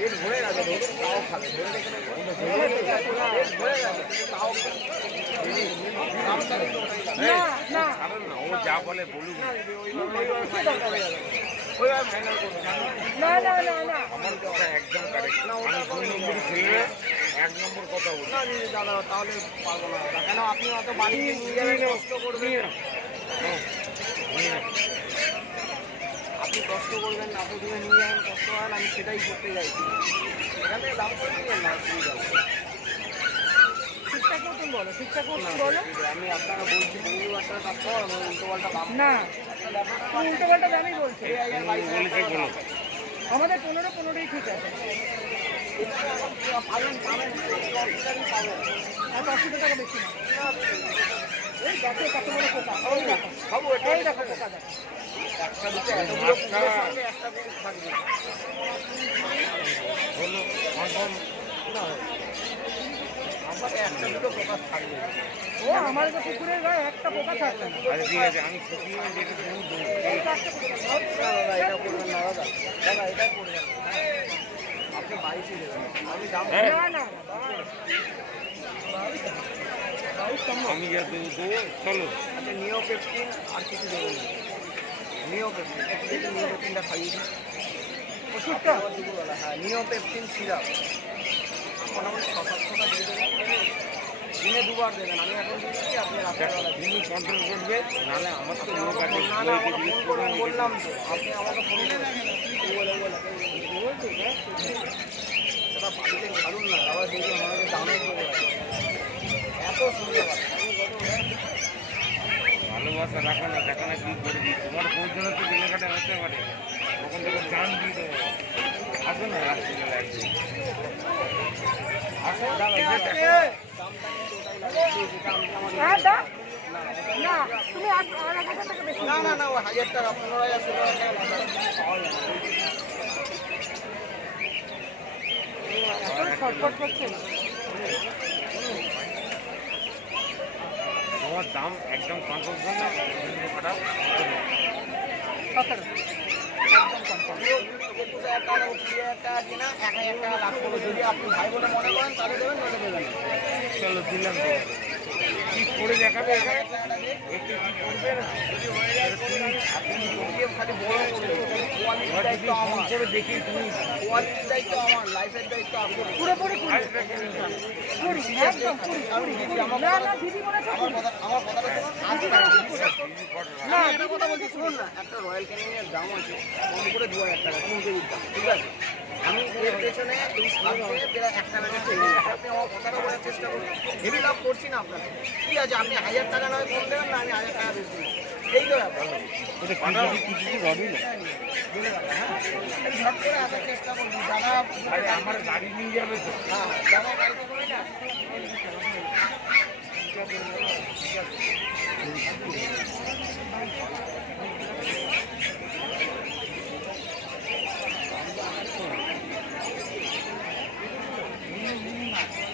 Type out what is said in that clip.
পেট ভরে গেছে ধরুন তাও খাবে ধরে রেখে পেট ভরে গেছে তাও ও যা বলে বলুক আমার কথা একদম কারেক্ট আমি 2 নম্বর ছেলে 1 নম্বর কথা বলি দাদা তাহলে পারবো না কেন আপনি অত বাড়ি নিয়ে যাবেন কষ্ট করবেন আপনি কষ্ট করবেন না আপনি নিয়ে যাবেন কষ্ট হয় আমি সেটাই করতে চাইছি এখানে দাম করতে না অসুবিধা ঠিকঠাক মতন বলো, ঠিকঠাক মতন বলো। আমি আপনাকে বলছি বন্ধু একটা কাজ উল্টো পাল্টা দাম না তুমি উল্টো পাল্টা দামই বলছো। আমাদের 15-15ই ঠিক আছে। পাবেন পাবেন আর 80 টাকা বেশি না। এই দেখো কত বড় পোকা, ওই দেখো এই দেখো পোকা দেখো। একটা দুটো এতগুলো পোকার সঙ্গে একটা করে থাকবে হলো কনফার্ম না আমাকে একটা দুটো পোকা থাকবে ও আমার তো পুকুরের গায়ে একটা পোকা থাকবে না। আচ্ছা ঠিক আছে আমি খুশি হয়ে দেখে দুধ দেবো দাদা এটা করবেন না দাদা দাদা এটা করবেন আপনি 22 দেবেন আমি দাম না না আমি যা দেবো চলো আচ্ছা নিওপেপটিন আর কিছু দেবেন নিওপেপটিন নিওপেপটিনটা খাইয়ে দিই ওষুধটা দুপুরবেলা হ্যাঁ নিওপেপটিন সিরাপ মোটামুটি 6-7 টাকা দিয়ে দেবেন দিনে 2 বার দেবেন আমি এখন দিচ্ছি আপনি রাত্রেবেলা দিনই কন্ট্রোল করবে নাহলে আমার তো লোক আছে বললাম তো আপনি আমাকে ফোন করবেন বলে সেটা বাড়িতে ছাড়ুন না আবার দেখুন আমাকে দামে করে এত সুন্দর ভালোবাসা রাখো না দেখো না কি করে দিই তোমার পৌঁছানো তো দিনে হতে পারে তখন তোকে চান দিয়ে দেবো আসো না রাত্রিবেলা একদিন না তুমি আর 1000 টাকা বেশি না না না 1000 টাকা 15,000 ছটফট করছে। তোমার দাম একদম কনফার্ম না খারাপ 17 যদি আপনি ভাই বলে মনে করেন তাহলে দেবেন নলে দেবেন চলো দিলাম কি করে দেখাবে এখানে একটু কি করবে না আপনি খালি বড় কোয়ালিটির দায়িত্ব আমার করে দেখি তুমি কোয়ালিটির দায়িত্ব আমার লাইফের দায়িত্ব আপনার পুরোপুরি পুরি একদম পুরি না না দিদি মনে আছে আমার কথাটা শুনুন না একটা কথা বলছি শুনুন না একটা রয়্যাল ক্যানিংয়ের দাম আছে কম করে 2000 টাকা 3 কেজির দাম ঠিক আছে আমি এর পেছনে এই সামনে প্রায় 1 টাকা নিচে আপনি আমার কথাটা বলার চেষ্টা করুন হেভি লাভ করছি না আপনাকে ঠিক আছে আপনি 1000 টাকা নয় কম দেবেন না আমি 1000 টাকা বেশি এই তো ব্যাপার কিছু রবি না ঝট করে আসার চেষ্টা করবি দাদা আরে আমার গাড়ি নিয়ে যাবে তো হ্যাঁ দাদা গাড়িতে করে না ঠিক আছে